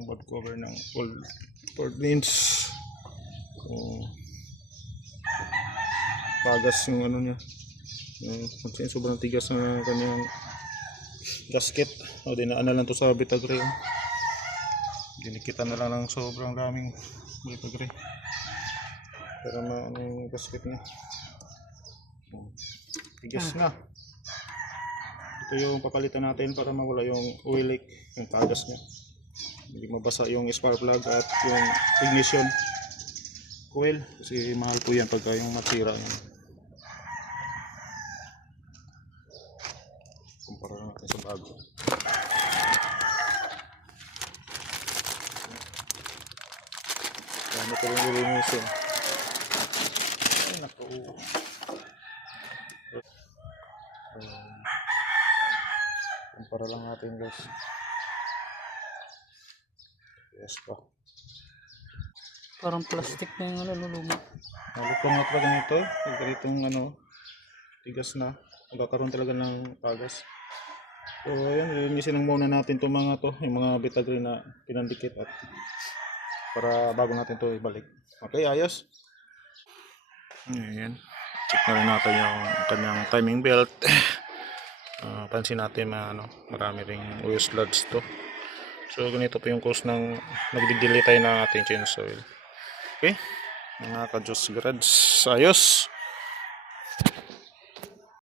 yung valve cover ng all port lanes. Pagas yung ano niya, yung sobrang tigas na kanyang gasket. Dinaan na lang to sa Vitagre. Dinikitan na lang ng sobrang daming Vitagre para maano yung gasket niya. Tigas na. Ito yung papalitan natin para mawala yung oil leak, yung pagas niya. Hindi mabasa yung spark plug at yung ignition coil kasi mahal po yan pagka yung matsira yan. Kumpara natin sa bago. Dami ko rin nilinisin. Ay naku. Kumpara lang natin guys. Yes pa. Parang plastic na yung naluluma. Malutong na talaga nito. Pag ganitong ano, tigas na. Magkakaroon talaga ng pagas. So ayan, lilinisin lang muna natin itong mga to, yung mga Vitagre na pinandikit at para bago natin to ibalik. Okay, ayos. Ayan. Check na rin natin yung kanyang timing belt. Pansin natin na marami ring oil sludge to. So ganito po yung cause ng nagdi-delay tayo ng ating chainsaw oil. Okay, mga ka-Diyos grads, ayos.